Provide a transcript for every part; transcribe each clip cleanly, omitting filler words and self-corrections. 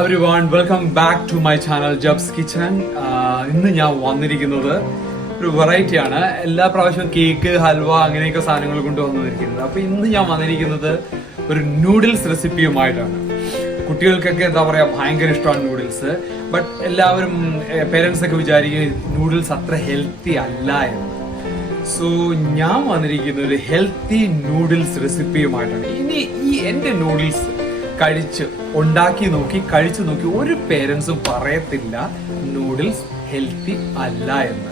everyone, welcome back to my channel Job's Kitchen. ഇന്ന് ഞാൻ വന്നിരിക്കുന്നത് ഒരു വെറൈറ്റി ആണ്. എല്ലാ പ്രാവശ്യവും കേക്ക്, ഹൽവ അങ്ങനെയൊക്കെ സാധനങ്ങൾ കൊണ്ടുവന്നിരിക്കുന്നത്. അപ്പൊ ഇന്ന് ഞാൻ വന്നിരിക്കുന്നത് ഒരു നൂഡിൽസ് റെസിപ്പിയുമായിട്ടാണ്. കുട്ടികൾക്കൊക്കെ എന്താ പറയാ ഭയങ്കര ഇഷ്ടമാണ് നൂഡിൽസ്. ബട്ട് എല്ലാവരും പേരൻസ് ഒക്കെ വിചാരിക്കും നൂഡിൽസ് അത്ര ഹെൽത്തി അല്ല എന്ന്. സോ ഞാൻ വന്നിരിക്കുന്ന ഒരു ഹെൽത്തി നൂഡിൽസ് റെസിപ്പിയുമായിട്ടാണ്. ഇനി ഈ എന്റെ നൂഡിൽസ് ഉണ്ടാക്കി നോക്കി ഒരു പേരൻസും പറയത്തില്ല നൂഡിൽസ് ഹെൽത്തി അല്ല എന്ന്.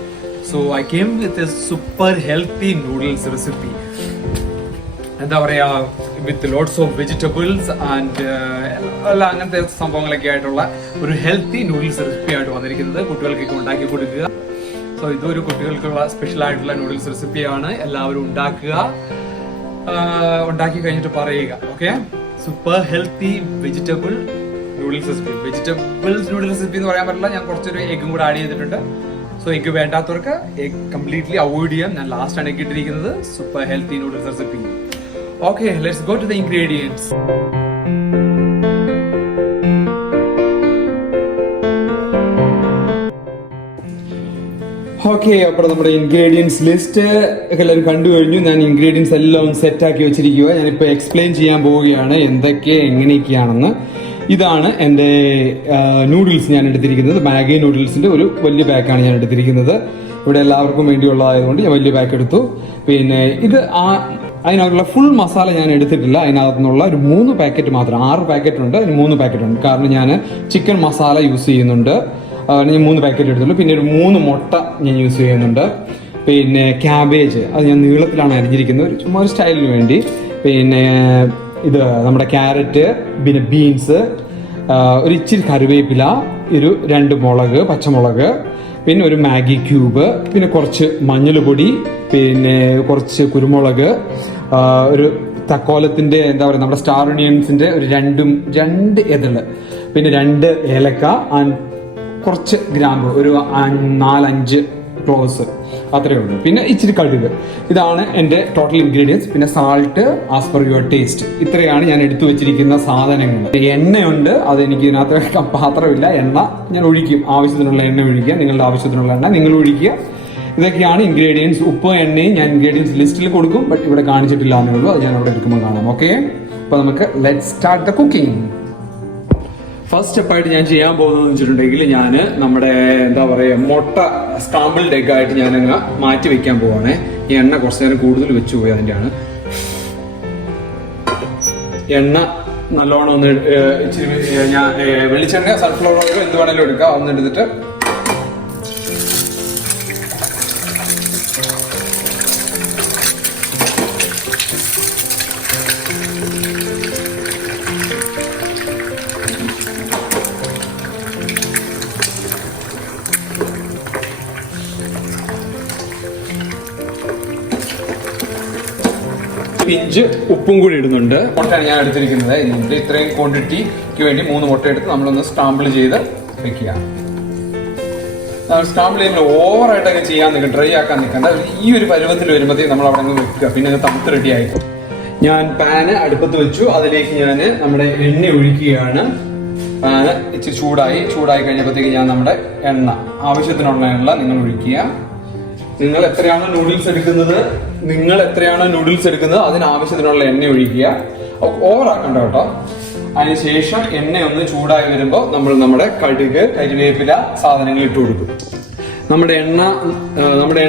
So I came with a super healthy noodles recipe. എന്താ പറയാ, with lots of vegetables and എല്ലാം അങ്ങനത്തെ സംഭവങ്ങളൊക്കെ ആയിട്ടുള്ള ഒരു ഹെൽത്തി നൂഡിൽസ് റെസിപ്പി ആയിട്ട് വന്നിരിക്കുന്നത്. കുട്ടികൾക്കൊക്കെ ഉണ്ടാക്കി കൊടുക്കുക. സോ ഇതൊരു കുട്ടികൾക്കുള്ള സ്പെഷ്യൽ ആയിട്ടുള്ള നൂഡിൽസ് റെസിപ്പിയാണ്. എല്ലാവരും ഉണ്ടാക്കി കഴിഞ്ഞിട്ട് പറയുക. Okay, super healthy vegetable noodles recipe. Vegetables noodles recipe എന്ന് പറയാൻ പറ്റില്ല, ഞാൻ കുറച്ചൊരു എഗ്ഗും കൂടെ ആഡ് ചെയ്തിട്ടുണ്ട്. സോ എഗ്ഗ് വേണ്ടാത്തവർക്ക് എഗ് കംപ്ലീറ്റ്ലി അവോയ്ഡ് ചെയ്യാം. ഞാൻ ലാസ്റ്റ് ആണ് എഗ്ഗ് ഇട്ടിരിക്കുന്നത്. Super healthy noodles recipe. Okay, let's go to the ingredients. Okay, അപ്പോൾ നമ്മുടെ ഇൻഗ്രീഡിയൻസ് ലിസ്റ്റ് എല്ലാവരും കണ്ടു കഴിഞ്ഞു. ഞാൻ ഇൻഗ്രീഡിയൻസ് എല്ലാം സെറ്റ് ആക്കി വെച്ചിരിക്കുക. ഞാനിപ്പോൾ എക്സ്പ്ലെയിൻ ചെയ്യാൻ പോവുകയാണ് എങ്ങനെയൊക്കെയാണെന്ന്. ഇതാണ് എൻ്റെ നൂഡിൽസ് ഞാൻ എടുത്തിരിക്കുന്നത്. മാഗി നൂഡിൽസിന്റെ ഒരു വലിയ പാക്കാണ് ഞാൻ എടുത്തിരിക്കുന്നത്. ഇവിടെ എല്ലാവർക്കും വേണ്ടിയുള്ളതായതുകൊണ്ട് ഞാൻ വലിയ പാക്ക് എടുത്തു. പിന്നെ ഇത് അതിനകത്തുള്ള ഫുൾ മസാല ഞാൻ എടുത്തിട്ടില്ല. അതിനകത്തു നിന്നുള്ള ഒരു 3 പാക്കറ്റ് മാത്രം. 6 പാക്കറ്റ് ഉണ്ട്, അതിന് 3 പാക്കറ്റ് ഉണ്ട്. കാരണം ഞാൻ ചിക്കൻ മസാല യൂസ് ചെയ്യുന്നുണ്ട്. ഞാൻ 3 പാക്കറ്റ് എടുത്തുള്ളൂ. പിന്നെ ഒരു 3 മുട്ട ഞാൻ യൂസ് ചെയ്യുന്നുണ്ട്. പിന്നെ ക്യാബേജ് അത് ഞാൻ നീളത്തിലാണ് അരിഞ്ഞിരിക്കുന്നത്, ചുമ്മാ ഒരു സ്റ്റൈലിന് വേണ്ടി. പിന്നെ ഇത് നമ്മുടെ ക്യാരറ്റ്, പിന്നെ ബീൻസ്, ഒരു ഇച്ചിരി കറിവേപ്പില, 2 മുളക്, പച്ചമുളക്, പിന്നെ ഒരു മാഗി ക്യൂബ്, പിന്നെ കുറച്ച് മഞ്ഞൾപ്പൊടി, പിന്നെ കുറച്ച് കുരുമുളക്, ഒരു തക്കോലത്തിന്റെ എന്താ പറയുക നമ്മുടെ സ്റ്റാർ ഒണിയൻസിന്റെ ഒരു 2 എതള്, പിന്നെ 2 ഏലക്ക, കുറച്ച് ഗ്രാമ്പ്, ഒരു 4-5 ക്ലോസ്, അത്രയേ ഉള്ളൂ. പിന്നെ ഇച്ചിരി കടുക്. ഇതാണ് എൻ്റെ ടോട്ടൽ ഇൻഗ്രീഡിയൻസ്. പിന്നെ salt as per your taste. ഇത്രയാണ് ഞാൻ എടുത്തു വെച്ചിരിക്കുന്ന സാധനങ്ങൾ. എണ്ണയുണ്ട്, അത് എനിക്ക് ഇതിനകത്ത് പാത്രമില്ല. എണ്ണ ഞാൻ ഒഴിക്കും, ആവശ്യത്തിനുള്ള എണ്ണ ഒഴിക്കുക. നിങ്ങളുടെ ആവശ്യത്തിനുള്ള എണ്ണ നിങ്ങൾ ഒഴിക്കുക. ഇതൊക്കെയാണ് ഇൻഗ്രീഡിയൻസ്. ഉപ്പ്, എണ്ണയും ഞാൻ ഇൻഗ്രീഡിയൻസ് ലിസ്റ്റിൽ കൊടുക്കും, ബട്ട് ഇവിടെ കാണിച്ചിട്ടില്ല എന്നേ ഉള്ളൂ. അത് ഞാൻ അവിടെ എടുക്കുമ്പോൾ കാണാം. ഓക്കെ, അപ്പൊ നമുക്ക് let's start the cooking. First സ്റ്റെപ്പായിട്ട് ഞാൻ ചെയ്യാൻ പോകുന്നതെന്ന് വെച്ചിട്ടുണ്ടെങ്കിൽ ഞാൻ നമ്മുടെ എന്താ പറയുക മുട്ട സ്ക്രാമ്പിൾഡ് എഗ് ആയിട്ട് ഞാനങ്ങ് മാറ്റി വെക്കാൻ പോവാണേ. ഈ എണ്ണ കുറച്ച് നേരം കൂടുതൽ വെച്ചു പോയി, അതിൻ്റെയാണ്. എണ്ണ നല്ലോണം ഒന്ന് ഇച്ചിരി ഞാൻ വെളിച്ചെണ്ണ, സൺഫ്ലവർ ഓയിൽ എന്ത് വേണേലും എടുക്കാം. ഒന്ന് എടുത്തിട്ട് പിഞ്ച് ഉപ്പും കൂടി ഇടുന്നുണ്ട്. മുട്ടയാണ് ഞാൻ എടുത്തിരിക്കുന്നത്. ഇതിന്റെ ഇത്രയും ക്വാണ്ടിറ്റിക്ക് വേണ്ടി 3 മുട്ട എടുത്ത് നമ്മളൊന്ന് സ്ക്രാമ്പിൾ ചെയ്ത് വെക്കുക. സ്ക്രാമ്പിൾ ചെയ്യുമ്പോൾ ഓവറായിട്ടൊക്കെ ചെയ്യാൻ നിൽക്കുക, ഡ്രൈ ആക്കാൻ നിൽക്കണ്ട. ഈ ഒരു പരുവത്തിൽ വരുമ്പോഴത്തേക്ക് നമ്മൾ അവിടെ നിന്ന് വെക്കുക. പിന്നെ അത് തണുത്ത് റെഡി ആയിട്ട് ഞാൻ പാന് അടുപ്പത്ത് വെച്ചു. അതിലേക്ക് ഞാൻ നമ്മുടെ എണ്ണ ഒഴിക്കുകയാണ്. പാന് ഇച്ചിരി ചൂടായി കഴിഞ്ഞപ്പോഴത്തേക്ക് ഞാൻ നമ്മുടെ എണ്ണ, ആവശ്യത്തിനുള്ള എണ്ണ നിങ്ങൾ ഒഴിക്കുക. നിങ്ങൾ എത്രയാണോ നൂഡിൽസ് എടുക്കുന്നത് അതിനാവശ്യത്തിനുള്ള എണ്ണ ഒഴിക്കുക. ഓവറാക്കണ്ട കേട്ടോ. അതിനുശേഷം എണ്ണ ഒന്ന് ചൂടായി വരുമ്പോൾ നമ്മൾ നമ്മുടെ കടുക്, കരിവേപ്പില സാധനങ്ങൾ ഇട്ട് കൊടുക്കും. നമ്മുടെ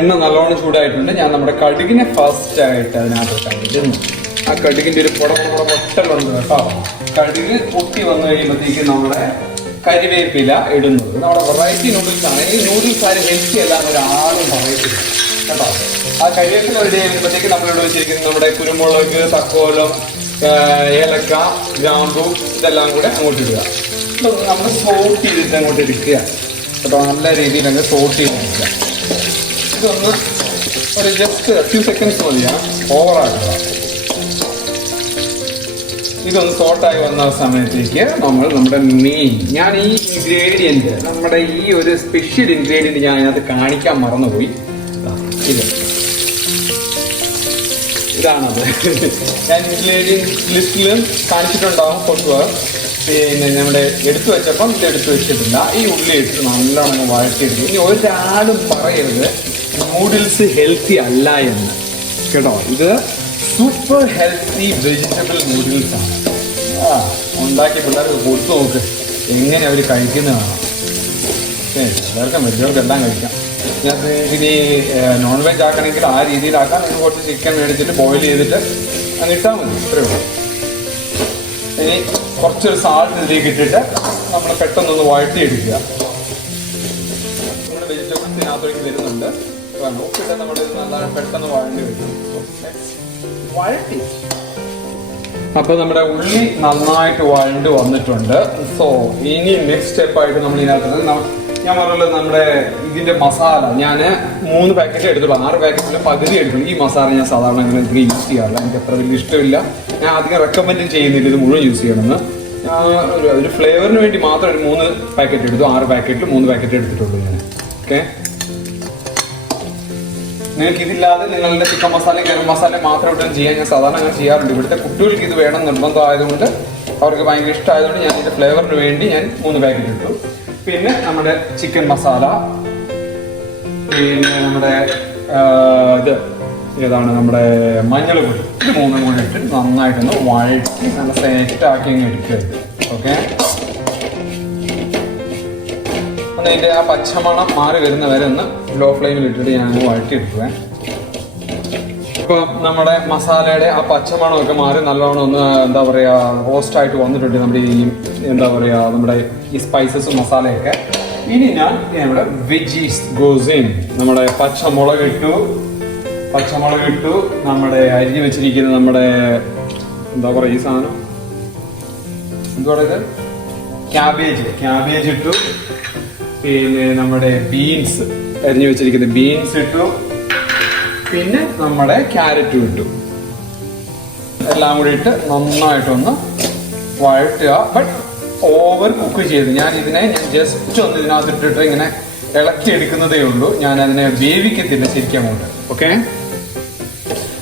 എണ്ണ നല്ലോണം ചൂടായിട്ടുണ്ട്. ഞാൻ നമ്മുടെ കടുകിനെ ഫസ്റ്റ് ആയിട്ട് അതിനകത്ത് ഇടുന്നു. ആ കടുകിന്റെ ഒരു പൊട്ടലുണ്ട് കേട്ടോ. കടുക് പൊട്ടി വന്നു കഴിയുമ്പോഴത്തേക്ക് നമ്മുടെ കരിവേപ്പില ഇടുന്നത്. നമ്മുടെ വെറൈറ്റി നൂഡിൽസ് ആണ്. ഈ നൂഡിൽസ് ആരും ഹെൽത്തി അല്ല ഒരാളും പറയത്തില്ല കേട്ടോ. ആ കരിവേപ്പില റെഡി ചെയ്യുമ്പോഴത്തേക്ക് നമ്മളിവിടെ വെച്ചിരിക്കുന്നത് നമ്മുടെ കുരുമുളക്, തക്കോലം, ഏലക്ക, ഗ്രാമ്പു ഇതെല്ലാം കൂടെ അങ്ങോട്ട് ഇടുക. നമ്മൾ സോട്ട് ചെയ്തിട്ട് അങ്ങോട്ട് എടുക്കുക കേട്ടോ. നല്ല രീതിയിൽ അങ്ങ് സോട്ട് ചെയ്ത് എടുക്കുക. ഇതൊന്ന് ഒരു ജസ്റ്റ് ഫ്യൂ സെക്കൻഡ്സ് മതിയാണ്, ഓവറാക്കുക. ഇതൊന്ന് സോട്ടായി വന്ന സമയത്തേക്ക് നമ്മുടെ മെയിൻ, ഞാൻ ഈ ഇൻഗ്രീഡിയൻറ്റ്, നമ്മുടെ ഈ ഒരു സ്പെഷ്യൽ ഇൻഗ്രീഡിയൻറ്റ് ഞാൻ അതിനകത്ത് കാണിക്കാൻ മറന്നുപോയി. ഇതാണത്. ഞാൻ ഇൻഗ്രീഡിയൻസ് ലിസ്റ്റിലും കാണിച്ചിട്ടുണ്ടാവും. പിന്നെ നമ്മുടെ എടുത്തു വെച്ചപ്പം ഇത് എടുത്തു വെച്ചിട്ടില്ല. ഈ ഉള്ളി ഇട്ട് നല്ലോണം വഴറ്റിയെടുക്കും. ഇനി ഒരാളും പറയരുത് നൂഡിൽസ് ഹെൽത്തി അല്ല എന്ന് കേട്ടോ. ഇത് സൂപ്പർ ഹെൽത്തി വെജിറ്റബിൾ നൂഡിൽസ് ആണ്. ഉണ്ടാക്കിയ പിള്ളേർക്ക് കൊടുത്തു നോക്ക് എങ്ങനെ അവർ കഴിക്കുന്നതാണ്. എല്ലാവർക്കും വലിയവർക്കെല്ലാം കഴിക്കാം. ഞാൻ ഇനി നോൺ വെജ് ആക്കണമെങ്കിൽ ആ രീതിയിലാക്കാം. നിങ്ങൾ കുറച്ച് ചിക്കൻ മേടിച്ചിട്ട് ബോയിൽ ചെയ്തിട്ട് അങ്ങ് ഇട്ടാൽ മതി, ഇത്രയേ ഉള്ളൂ. ഇനി കുറച്ചൊരു സാൾട്ട് ഇതിലേക്ക് ഇട്ടിട്ട് നമ്മൾ പെട്ടെന്നൊന്ന് വഴറ്റിയെടുക്കുക. നമ്മുടെ വെജിറ്റബിൾസിനകത്തേക്ക് വരുന്നുണ്ട്. ഉപ്പിട്ട് നമ്മൾ നന്നായി പെട്ടെന്ന് വഴണ്ടി വരും. വഴറ്റി അപ്പൊ നമ്മുടെ ഉള്ളി നന്നായിട്ട് വഴണ്ട് വന്നിട്ടുണ്ട്. സോ ഇനി നെക്സ്റ്റ് സ്റ്റെപ്പായിട്ട് നമ്മൾ ഇതിനകത്ത് ഞാൻ പറഞ്ഞല്ലോ നമ്മുടെ ഇതിന്റെ മസാല ഞാൻ 3 പാക്കറ്റ് എടുത്തുള്ളൂ. 6 പാക്കറ്റിൽ പകുതി എടുക്കുള്ളൂ. ഈ മസാല ഞാൻ സാധാരണ അങ്ങനെ യൂസ് ചെയ്യാറില്ല. എനിക്ക് അത്ര വലിയ ഇഷ്ടമില്ല. ഞാൻ അധികം റെക്കമെൻഡ് ചെയ്യുന്നില്ല ഇത് മുഴുവൻ യൂസ് ചെയ്യണമെന്ന്. ഒരു ഫ്ലേവറിന് വേണ്ടി മാത്രം ഒരു 3 പാക്കറ്റ് എടുത്തു. 6 പാക്കറ്റിൽ 3 പാക്കറ്റ് എടുത്തിട്ടുള്ളൂ ഞാൻ. ഓക്കെ, നിങ്ങൾക്ക് ഇതില്ലാതെ നിങ്ങളുടെ ചിക്കൻ മസാലയും ഗരം മസാലയും മാത്രം ഇട്ടും ചെയ്യാൻ ഞാൻ സാധാരണ അങ്ങനെ ചെയ്യാറുണ്ട്. ഇവിടുത്തെ കുട്ടികൾക്ക് ഇത് വേണം നിർബന്ധമായതുകൊണ്ട്, അവർക്ക് ഭയങ്കര ഇഷ്ടമായതുകൊണ്ട് ഞാൻ ഇതിന്റെ ഫ്ലേവറിന് വേണ്ടി ഞാൻ 3 പാക്കറ്റ് ഇട്ടു. പിന്നെ നമ്മുടെ ചിക്കൻ മസാല, പിന്നെ നമ്മുടെ ഇത് ഏതാണ് നമ്മുടെ മഞ്ഞൾപ്പൊടി, ഇത് 3 കൂടി ഇട്ട് നന്നായിട്ടൊന്ന് വഴറ്റി നല്ല സെറ്റാക്കി അങ്ങ് എടുക്കരുത്. ഓക്കെ, അതിൻ്റെ ആ പച്ചമണം മാറി വരുന്ന വരെ ഒന്ന് ലോ ഫ്ലെയിമിൽ ഇട്ടിട്ട് ഞാൻ വഴറ്റിയെടുക്കുവേ. ഇപ്പം നമ്മുടെ മസാലയുടെ ആ പച്ചമണമൊക്കെ മാറി നല്ലോണം ഒന്ന് എന്താ പറയുക റോസ്റ്റായിട്ട് വന്നിട്ടുണ്ട് നമ്മുടെ ഈ എന്താ പറയുക നമ്മുടെ ഈ സ്പൈസസും മസാലയൊക്കെ. ഇനി ഞാൻ നമ്മുടെ വെജീസ് ഗോസിൻ, നമ്മുടെ പച്ചമുളക് ഇട്ടു, നമ്മുടെ അരിഞ്ഞു വെച്ചിരിക്കുന്ന നമ്മുടെ എന്താ പറയുക ഈ സാധനം എന്താ പറയുക ക്യാബേജ് ഇട്ടു. പിന്നെ നമ്മുടെ ബീൻസ് അരിഞ്ഞു വെച്ചിരിക്കുന്ന ബീൻസ് ഇട്ടു. പിന്നെ നമ്മുടെ ക്യാരറ്റും ഇട്ടു. എല്ലാം കൂടി ഇട്ട് നന്നായിട്ടൊന്ന് വഴറ്റുക. ബട്ട് ഓവർ കുക്ക് ചെയ്ത് ഞാൻ ജസ്റ്റ് ഒന്ന് ഇതിനകത്ത് ഇട്ടിട്ട് ഇങ്ങനെ ഇളക്കി എടുക്കുന്നതേ ഉള്ളൂ. ഞാൻ അതിനെ വേവിക്കത്തില്ല ശരിക്കും അങ്ങോട്ട്. ഓക്കെ,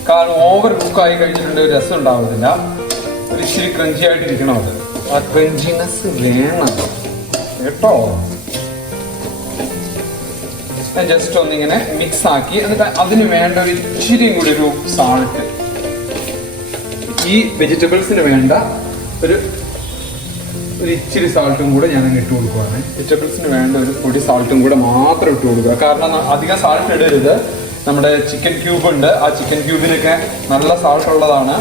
കാരണം ഓവർ കുക്കായി കഴിഞ്ഞിട്ടുണ്ട് ഒരു രസം ഉണ്ടാവുന്നില്ല. ഒരു ഇച്ചിരി ക്രഞ്ചി ആയിട്ടിരിക്കണം. അത് ആ ക്രഞ്ചിനെസ് വേണം കേട്ടോ. ജസ്റ്റ് ഒന്നിങ്ങനെ മിക്സ് ആക്കി എന്നിട്ട് അതിന് വേണ്ട ഒരു ഇച്ചിരിയും കൂടി ഒരു സാൾട്ട്, ഈ വെജിറ്റബിൾസിന് വേണ്ട ഒരു ഇച്ചിരി സാൾട്ടും കൂടെ ഞാൻ ഇട്ട് കൊടുക്കുവാണ്. വെജിറ്റബിൾസിന് വേണ്ട ഒരു പൊടി സാൾട്ടും കൂടെ മാത്രം ഇട്ട് കൊടുക്കുക. കാരണം അധികം സാൾട്ട് ഇടരുത്. നമ്മുടെ ചിക്കൻ ക്യൂബ് ഉണ്ട്, ആ ചിക്കൻ ക്യൂബിനൊക്കെ നല്ല സാൾട്ട് ഉള്ളതാണ്.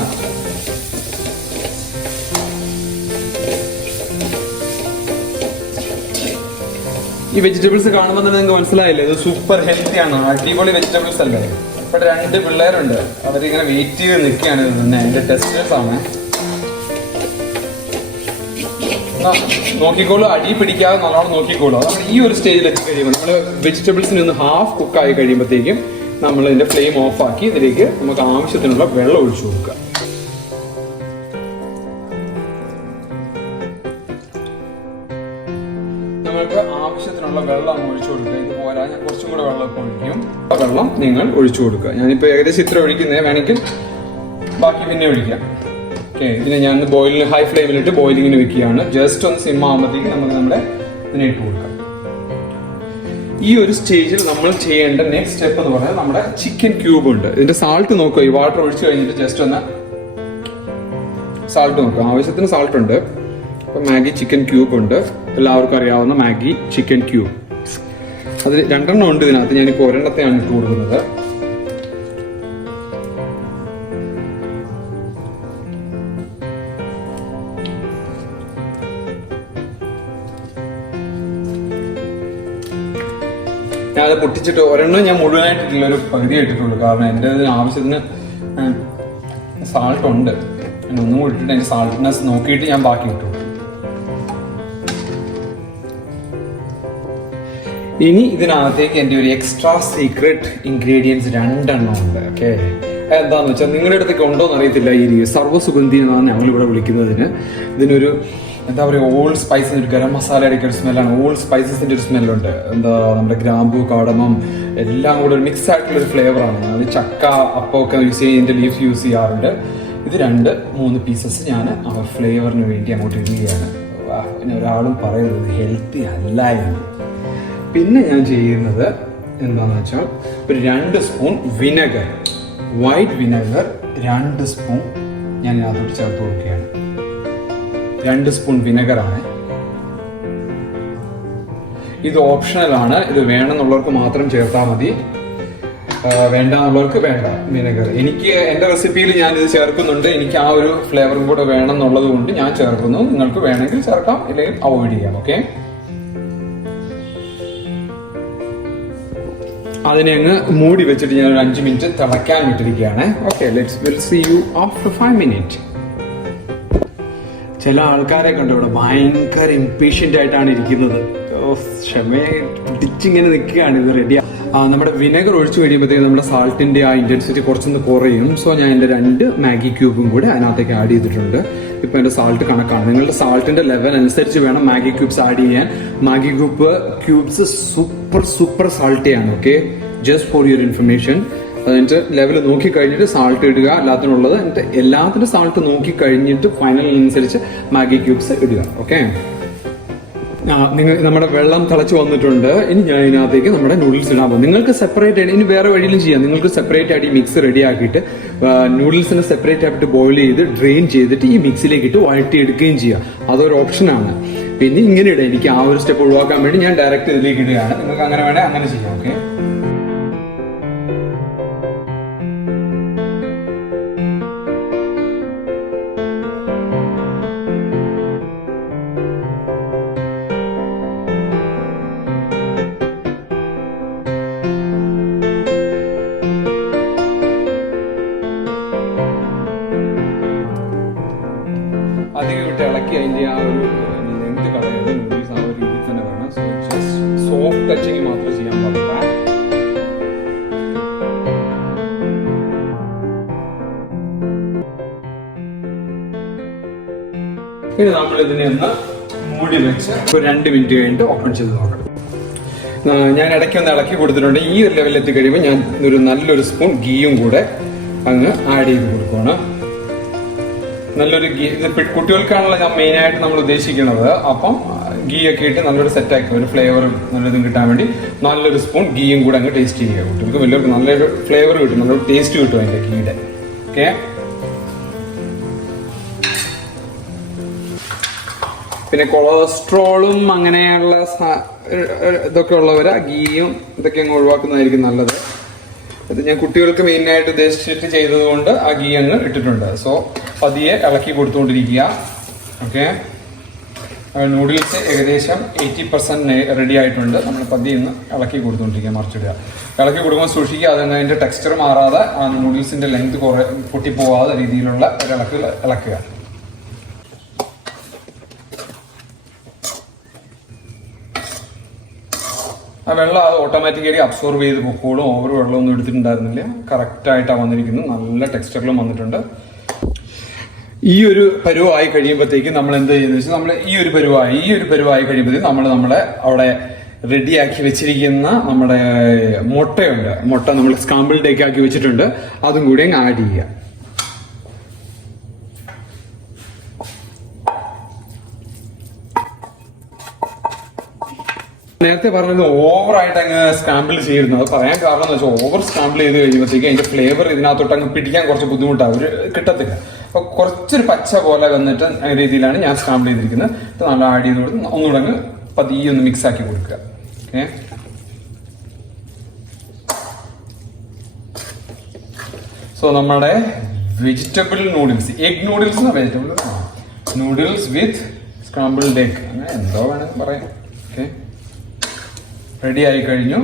ഈ വെജിറ്റബിൾസ് കാണുമ്പോൾ തന്നെ നിങ്ങൾക്ക് മനസ്സിലായില്ലേ ഇത് സൂപ്പർ ഹെൽത്തി ആണ്, അടിപൊളി വെജിറ്റബിൾസ് അല്ലേ. ഇവിടെ 2 പിള്ളേരുണ്ട്, അവരിങ്ങനെ വെയിറ്റ് ചെയ്ത് നിൽക്കുകയാണ് ഇത് തന്നെ. എൻ്റെ ടെസ്റ്റേഴ്സ് ആണ്. നോക്കിക്കോളൂ, അടി പിടിക്കാതെ നല്ലോണം നോക്കിക്കോളൂ. നമ്മൾ ഈ ഒരു സ്റ്റേജിൽ എത്തി കഴിയുമ്പോൾ നമ്മൾ വെജിറ്റബിൾസിന് ഒന്ന് ഹാഫ് കുക്കായി കഴിയുമ്പോഴത്തേക്കും നമ്മൾ ഇതിന്റെ ഫ്ലെയിം ഓഫ് ആക്കി ഇതിലേക്ക് നമുക്ക് ആവശ്യത്തിനുള്ള വെള്ളം ഒഴിച്ചു കൊടുക്കുക. നമുക്ക് ആവശ്യത്തിനുള്ള വെള്ളം ഒഴിച്ചു കൊടുക്കുക. ഇത് പോരാ, ഞാൻ കുറച്ചും കൂടെ വെള്ളം ഒഴിക്കും. ആ വെള്ളം നിങ്ങൾ ഒഴിച്ചു കൊടുക്കുക. ഞാനിപ്പോൾ ഏകദേശം ഇത്ര ഒഴിക്കുന്നേ, വേണമെങ്കിൽ ബാക്കി പിന്നെ ഒഴിക്കാം. ഓക്കെ, ഇതിനെ ഞാൻ ബോയിലിന് ഹൈ ഫ്ലെയിമിലിട്ട് ബോയിലിങ്ങിന് വെക്കുകയാണ്. ജസ്റ്റ് ഒന്ന് സിം ആകുമ്പോഴത്തേക്ക് നമുക്ക് നമ്മുടെ ഇതിനെ ഇട്ട് കൊടുക്കാം. ഈ ഒരു സ്റ്റേജിൽ നമ്മൾ ചെയ്യേണ്ട നെക്സ്റ്റ് സ്റ്റെപ്പ് എന്ന് പറഞ്ഞാൽ നമ്മുടെ ചിക്കൻ ക്യൂബ് ഉണ്ട്. ഇതിന്റെ സാൾട്ട് നോക്കുക. ഈ വാട്ടർ ഒഴിച്ചു കഴിഞ്ഞിട്ട് ജസ്റ്റ് ഒന്ന് സാൾട്ട് നോക്കുക. ആവശ്യത്തിന് സാൾട്ട് ഉണ്ട്. അപ്പം മാഗി ചിക്കൻ ക്യൂബ് ഉണ്ട്, എല്ലാവർക്കും അറിയാവുന്ന മാഗി ചിക്കൻ ക്യൂബ്. അതിൽ 2 എണ്ണം ഉണ്ട് ഇതിനകത്ത്. ഞാനിപ്പോൾ ഒരെണ്ണത്തെയാണ് ഇട്ട് കൊടുക്കുന്നത്. ഞാനത് പൊട്ടിച്ചിട്ട് ഒരെണ്ണം ഞാൻ മുഴുവനായിട്ടിട്ടില്ല, ഒരു പകുതി ഇട്ടിട്ടുള്ളൂ. കാരണം എൻ്റെ ആവശ്യത്തിന് സാൾട്ട് ഉണ്ട്. ഞാൻ ഒന്നും കൂടി ഇട്ടിട്ട് അതിൻ്റെ സാൾട്ട്നെസ് നോക്കിയിട്ട് ഞാൻ ബാക്കി ഇട്ടു. ഇനി ഇതിനകത്തേക്ക് എൻ്റെ ഒരു എക്സ്ട്രാ സീക്രട്ട് ഇൻഗ്രീഡിയൻസ് 2 എണ്ണം ഉണ്ട്. ഓക്കെ, എന്താന്ന് വെച്ചാൽ നിങ്ങളുടെ അടുത്തേക്ക് ഉണ്ടോ എന്ന് അറിയത്തില്ല. ഈ സർവ്വസുഗന്ധി എന്നാണ് ഞങ്ങളിവിടെ വിളിക്കുന്നതിന്. ഇതിനൊരു എന്താ പറയുക, ഓൾഡ് സ്പൈസിന് ഒരു ഗരം മസാലയുടെ ഒക്കെ ഒരു സ്മെല്ലാണ്. ഓൾഡ് സ്പൈസസിന്റെ ഒരു സ്മെല്ലുണ്ട്. എന്താ നമ്മുടെ ഗ്രാമ്പൂ, കാടമം എല്ലാം കൂടെ ഒരു മിക്സ് ആയിട്ടുള്ള ഒരു ഫ്ലേവറാണ്. അത് ചക്ക അപ്പമൊക്കെ യൂസ് ചെയ്യുന്നതിന്റെ ലീഫ് യൂസ് ചെയ്യാറുണ്ട്. ഇത് 2-3 പീസസ് ഞാൻ ആ ഫ്ലേവറിന് വേണ്ടി അങ്ങോട്ട് ഇടുകയാണ്. പിന്നെ ഒരാളും പറയുന്നത് ഹെൽത്തി അല്ല എന്ന്. പിന്നെ ഞാൻ ചെയ്യുന്നത് എന്താണെന്ന് വെച്ചാൽ ഒരു 2 spoon vinegar, white vinegar 2 spoon ഞാൻ അതിനകത്തോട്ട് ചേർത്ത് കൊടുക്കുകയാണ്. 2 സ്പൂൺ വിനെഗറാണ്. ഇത് ഓപ്ഷണലാണ്, ഇത് വേണമെന്നുള്ളവർക്ക് മാത്രം ചേർത്താൽ മതി, വേണ്ട എന്നുള്ളവർക്ക് വേണ്ട വിനെഗർ. എനിക്ക് എൻ്റെ റെസിപ്പിയിൽ ഞാൻ ഇത് ചേർക്കുന്നുണ്ട്, എനിക്ക് ആ ഒരു ഫ്ലേവറും കൂടെ വേണം എന്നുള്ളത് കൊണ്ട് ഞാൻ ചേർക്കുന്നു. നിങ്ങൾക്ക് വേണമെങ്കിൽ ചേർക്കാം, ഇല്ലെങ്കിൽ അവോയ്ഡ് ചെയ്യാം. ഓക്കെ, അതിനെ അങ്ങ് മൂടി വെച്ചിട്ട് ഞാൻ ഒരു 5 മിനിറ്റ് തിളയ്ക്കാൻ വിട്ടിരിക്കുകയാണ്. Okay, will see you after 5 minute. ചില ആൾക്കാരെ കണ്ടു ഇവിടെ ഭയങ്കര ഇംപേഷ്യന്റ് ആയിട്ടാണ് ഇരിക്കുന്നത്. ക്ഷമയെ പിടിച്ചിങ്ങനെ നിൽക്കുകയാണ്. ഇത് റെഡിയാ. നമ്മുടെ വിനെഗർ ഒഴിച്ചു കഴിയുമ്പോഴത്തേക്ക് നമ്മുടെ സാൾട്ടിന്റെ ആ ഇന്റൻസിറ്റി കുറച്ചൊന്ന് കുറയും. സോ ഞാൻ എൻ്റെ 2 മാഗി ക്യൂബും കൂടെ അതിനകത്തേക്ക് ആഡ് ചെയ്തിട്ടുണ്ട്. ഇപ്പൊ എൻ്റെ സാൾട്ട് കണക്കാണ്. നിങ്ങളുടെ സാൾട്ടിന്റെ ലെവൽ അനുസരിച്ച് വേണം മാഗി ക്യൂബ്സ് ആഡ് ചെയ്യാൻ. മാഗി ക്യൂബ്സ് സൂപ്പർ സാൾട്ടിയാണ്. Okay, just for your information. എന്നിട്ട് ലെവൽ നോക്കി കഴിഞ്ഞിട്ട് സാൾട്ട് ഇടുക, എല്ലാത്തിനുള്ളത്. എന്നിട്ട് എല്ലാത്തിനും സാൾട്ട് നോക്കി കഴിഞ്ഞിട്ട് ഫൈനലിനനുസരിച്ച് മാഗി ക്യൂബ്സ് ഇടുക. ഓക്കെ, നമ്മുടെ വെള്ളം തിളച്ച് വന്നിട്ടുണ്ട്. ഇനി ഞാൻ ഇതിനകത്തേക്ക് നമ്മുടെ നൂഡിൽസ് ഇടാൻ പോകും. നിങ്ങൾക്ക് സെപ്പറേറ്റ് ആയിട്ട് ഇനി വേറെ വഴിയിലും ചെയ്യാം. നിങ്ങൾക്ക് സെപ്പറേറ്റ് ആയിട്ട് ഈ മിക്സ് റെഡി ആക്കിയിട്ട് നൂഡിൽസിനെ സെപ്പറേറ്റ് ആയിട്ട് ബോയിൽ ചെയ്ത് ഡ്രെയിൻ ചെയ്തിട്ട് ഈ മിക്സിലേക്ക് ഇട്ട് വഴറ്റി എടുക്കുകയും ചെയ്യാം. അതൊരു ഓപ്ഷനാണ്. പിന്നെ ഇങ്ങനെ ഇടുക. എനിക്ക് ആ ഒരു സ്റ്റെപ്പ് ഒഴിവാക്കാൻ വേണ്ടി ഞാൻ ഡയറക്റ്റ് ഇതിലേക്ക് ഇടുകയാണ്. നിങ്ങൾക്ക് അങ്ങനെ വേണേൽ അങ്ങനെ ചെയ്യാം. ഓക്കെ, അധികം വിട്ട് ഇളക്കി അതിൻ്റെ ആ ഒരു ലെങ്ത് കളയുന്നത്. നൂഡിൽസ് ആ ഒരു രീതിയിൽ തന്നെ വേണം. സോ ജസ്റ്റ് സോഫ്റ്റ് ടച്ചിങ് മാത്രമേ ചെയ്യാൻ പാടില്ല. ഇനി നമ്മൾ ഇതിനെ ഒന്ന് മൂടി വെച്ച് ഒരു 2 മിനിറ്റ് കഴിഞ്ഞിട്ട് ഓപ്പൺ ചെയ്ത് നോക്കണം. ഞാൻ ഇടയ്ക്ക് ഒന്ന് ഇളക്കി കൊടുത്തിട്ടുണ്ട്. ഈ ഒരു ലെവലിൽ എത്തി കഴിയുമ്പോൾ ഞാൻ ഒരു നല്ലൊരു സ്പൂൺ ഗീയും കൂടെ അങ്ങ് ആഡ് ചെയ്ത് കൊടുക്കുകയാണ്. നല്ലൊരു ഗീ, ഇത് കുട്ടികൾക്കാണല്ലോ ഞാൻ മെയിനായിട്ട് നമ്മൾ ഉദ്ദേശിക്കുന്നത്. അപ്പം ഗീ ഒക്കെ ഇട്ട് നല്ലൊരു സെറ്റാക്കി ഒരു ഫ്ലേവറും നല്ലതും കിട്ടാൻ വേണ്ടി നല്ലൊരു സ്പൂൺ ഗീയും കൂടെ അങ്ങ് ടേസ്റ്റ് ചെയ്യുക. കുട്ടികൾക്ക് വലിയൊരു നല്ലൊരു ഫ്ലേവർ കിട്ടും, നല്ലൊരു ടേസ്റ്റ് കിട്ടും അതിൻ്റെ ഗീയുടെ. ഓക്കെ, പിന്നെ കൊളസ്ട്രോളും അങ്ങനെയുള്ള ഇതൊക്കെ ഉള്ളവരാ ഗീയും ഇതൊക്കെ അങ്ങ് ഒഴിവാക്കുന്നതായിരിക്കും നല്ലത്. ഇത് ഞാൻ കുട്ടികൾക്ക് മെയിനായിട്ട് ഉദ്ദേശിച്ചിട്ട് ചെയ്തതുകൊണ്ട് ആ ഗീ അങ്ങ് ഇട്ടിട്ടുണ്ട്. സോ പതിയെ ഇളക്കി കൊടുത്തുകൊണ്ടിരിക്കുക. ഓക്കെ, നൂഡിൽസ് ഏകദേശം 80% റെഡി ആയിട്ടുണ്ട്. നമ്മൾ പതിയെ ഒന്ന് ഇളക്കി കൊടുത്തുകൊണ്ടിരിക്കുക, മറിച്ചിടുക. ഇളക്കി കൊടുക്കുമ്പോൾ സൂക്ഷിക്കുക, അതിൻ്റെ ടെക്സ്ചർ മാറാതെ ആ നൂഡിൽസിന്റെ ലെങ്ത് പൊട്ടിപ്പോവാതെ രീതിയിലുള്ള ഒരു ഇളക്കുക. ആ വെള്ളം അത് ഓട്ടോമാറ്റിക്കലി അബ്സോർവ് ചെയ്ത് പൊക്കോളും. ഓവർ വെള്ളമൊന്നും എടുത്തിട്ടുണ്ടായിരുന്നില്ല, കറക്റ്റായിട്ടാണ് വന്നിരിക്കുന്നു. നല്ല ടെക്സ്ചറിലും വന്നിട്ടുണ്ട്. ഈ ഒരു പരുവായി കഴിയുമ്പോഴത്തേക്ക് നമ്മൾ എന്ത് ചെയ്യുന്നത് വെച്ചാൽ നമ്മൾ ഈ ഒരു പരുവായി കഴിയുമ്പോഴത്തേക്ക് നമ്മളെ അവിടെ റെഡിയാക്കി വെച്ചിരിക്കുന്ന നമ്മുടെ മുട്ടയുണ്ട്. മുട്ട നമ്മൾ സ്ക്രാമ്പിൾഡ് എഗ് ആക്കി വെച്ചിട്ടുണ്ട്. അതും കൂടി അങ്ങ് ആഡ് ചെയ്യുക. നേരത്തെ പറഞ്ഞത് ഓവറായിട്ട് അങ്ങ് സ്ക്രാമ്പിൾ ചെയ്തിരുന്നു. അത് പറയാൻ കാരണം എന്ന് വെച്ചാൽ ഓവർ സ്ക്രാമ്പിൾ ചെയ്ത് കഴിയുമ്പോഴത്തേക്ക് അതിന്റെ ഫ്ലേവർ ഇതിനകത്തോട്ട് അങ്ങ് പിടിക്കാൻ കുറച്ച് ബുദ്ധിമുട്ടാണ്, ഒരു കിട്ടത്തില്ല. അപ്പൊ കുറച്ചൊരു പച്ച പോലെ വന്നിട്ട് രീതിയിലാണ് ഞാൻ സ്ക്രാമ്പിൾ ചെയ്തിരിക്കുന്നത്. നല്ല ആഡ് ചെയ്ത് കൊടുത്ത് ഒന്നുകൂടെ അങ്ങ് പതിയെ ഒന്ന് മിക്സ് ആക്കി കൊടുക്കുക. ഓക്കെ, സോ നമ്മുടെ vegetable noodles, egg noodles, vegetable noodles with scrambled egg, അങ്ങനെ എന്തോ വേണമെങ്കിൽ പറയാം. ഓക്കെ, റെഡി ആയി കഴിഞ്ഞു.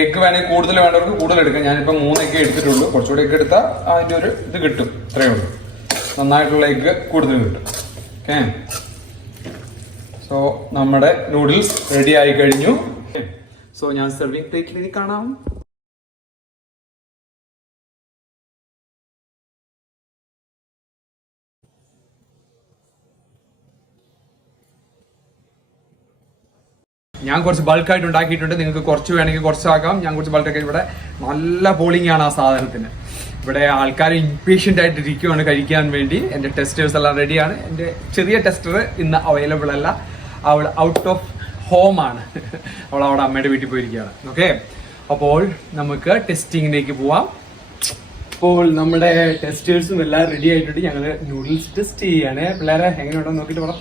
എഗ് വേണമെങ്കിൽ കൂടുതൽ വേണ്ടവർക്ക് കൂടുതൽ എടുക്കാം. ഞാനിപ്പോൾ 3 എഗ് എടുത്തിട്ടുള്ളൂ. കുറച്ചുകൂടി എഗ് എടുത്താൽ അതിൻ്റെ ഒരു ഇത് കിട്ടും. ഇത്രയേ ഉള്ളൂ, നന്നായിട്ടുള്ള എഗ് കൂടുതൽ കിട്ടും. ഓക്കെ, സോ നമ്മുടെ നൂഡിൽസ് റെഡി ആയി കഴിഞ്ഞു. സോ ഞാൻ സെർവിങ് പ്ലേറ്റിലേക്ക് കാണാം. ഞാൻ കുറച്ച് ബൾക്കായിട്ട് ഉണ്ടാക്കിയിട്ടുണ്ട്. നിങ്ങൾക്ക് കുറച്ച് വേണമെങ്കിൽ കുറച്ചാക്കാം. ഞാൻ കുറച്ച് ബൾക്കൊക്കെ ഇവിടെ നല്ല പോളിംഗ് ആണ് ആ സാധനത്തിന്. ഇവിടെ ആൾക്കാർ ഇംപേഷ്യൻ്റ് ആയിട്ട് ഇരിക്കുവാണ് കഴിക്കാൻ വേണ്ടി. എൻ്റെ ടെസ്റ്റേഴ്സ് എല്ലാം റെഡിയാണ്. എൻ്റെ ചെറിയ ടെസ്റ്റർ ഇന്ന് അവൈലബിൾ അല്ല, അവൾ ഔട്ട് ഓഫ് ഹോം ആണ്. അവൾ അവിടെ അമ്മയുടെ വീട്ടിൽ പോയിരിക്കുകയാണ്. ഓക്കെ, അപ്പോൾ നമുക്ക് ടെസ്റ്റിങ്ങിലേക്ക് പോവാം. അപ്പോൾ നമ്മുടെ ടെസ്റ്റേഴ്സും എല്ലാം റെഡി ആയിട്ടുണ്ട്. ഞങ്ങൾ നൂഡിൽസ് ടെസ്റ്റ് ചെയ്യാണ്. പിള്ളേരെ എങ്ങനെയുണ്ടോ നോക്കിയിട്ട് പറ.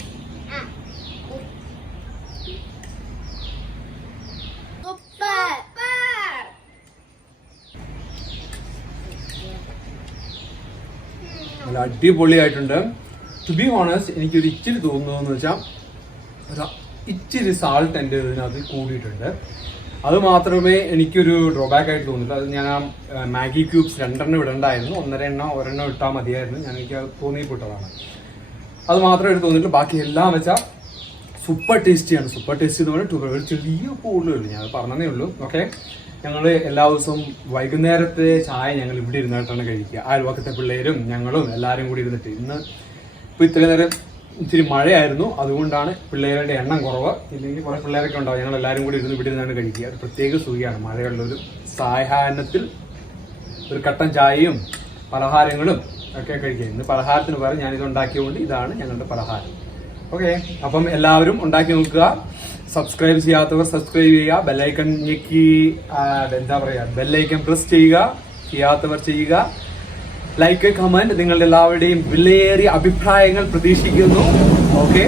നല്ല അടിപൊളിയായിട്ടുണ്ട്. ടു ബി ഓണസ്റ്റ് എനിക്കൊരു ഇച്ചിരി തോന്നുന്നതെന്ന് വെച്ചാൽ ഒരു ഇച്ചിരി സാൾട്ട് എൻ്റെ ഇതിനകത്ത് കൂടിയിട്ടുണ്ട്. അത് മാത്രമേ എനിക്കൊരു ഡ്രോബാക്ക് ആയിട്ട് തോന്നില്ല. അത് ഞാൻ ആ മാഗി ക്യൂബ്സ് 2 ഇടണ്ടായിരുന്നു, 1.5 ഇട്ടാൽ മതിയായിരുന്നു. എനിക്ക് തോന്നിയിട്ടതാണ്. അത് മാത്രമേ എനിക്ക് തോന്നിയിട്ടുള്ളൂ. ബാക്കി എല്ലാം വെച്ചാൽ സൂപ്പർ ടേസ്റ്റിയാണ്. സൂപ്പർ ടേസ്റ്റി എന്ന് പറഞ്ഞാൽ ഒരു ചെറിയ കൂടുതലുള്ളൂ, ഞാൻ പറഞ്ഞതേ ഉള്ളൂ. ഓക്കെ, ഞങ്ങൾ എല്ലാ ദിവസവും വൈകുന്നേരത്തെ ചായ ഞങ്ങൾ ഇവിടെ ഇരുന്നിട്ടാണ് കഴിക്കുക. അയൽവക്കത്തെ പിള്ളേരും ഞങ്ങളും എല്ലാവരും കൂടി ഇരുന്നിട്ട്. ഇന്ന് ഇപ്പോൾ ഇത്രയും നേരം ഇച്ചിരി മഴയായിരുന്നു, അതുകൊണ്ടാണ് പിള്ളേരുടെ എണ്ണം കുറവ്. ഇല്ലെങ്കിൽ കുറേ പിള്ളേരൊക്കെ ഉണ്ടാവും. ഞങ്ങൾ എല്ലാവരും കൂടി ഇരുന്ന് ഇവിടെ ഇരുന്നാണ് കഴിക്കുക. അത് പ്രത്യേക സുഖമാണ്. മഴയുള്ളൊരു സായാഹ്നത്തിൽ ഒരു കട്ടൻ ചായയും പലഹാരങ്ങളും ഒക്കെ കഴിക്കുക. ഇന്ന് പലഹാരത്തിന് പകരം ഞാനിത് ഉണ്ടാക്കിയതുകൊണ്ട് ഇതാണ് ഞങ്ങളുടെ പലഹാരം. ഓക്കെ, അപ്പം എല്ലാവരും ഉണ്ടാക്കി നോക്കുക. സബ്സ്ക്രൈബ് ചെയ്യാത്തവർ സബ്സ്ക്രൈബ് ചെയ്യുക. ബെല്ലൈക്കൺ ഞെക്കി ബെല്ലൈക്കൺ പ്രസ് ചെയ്യുക. ചെയ്യാത്തവർ ചെയ്യുക. ലൈക്ക്, കമന്റ്, നിങ്ങളുടെ എല്ലാവരുടെയും വിലയേറിയ അഭിപ്രായങ്ങൾ പ്രതീക്ഷിക്കുന്നു. ഓക്കെ.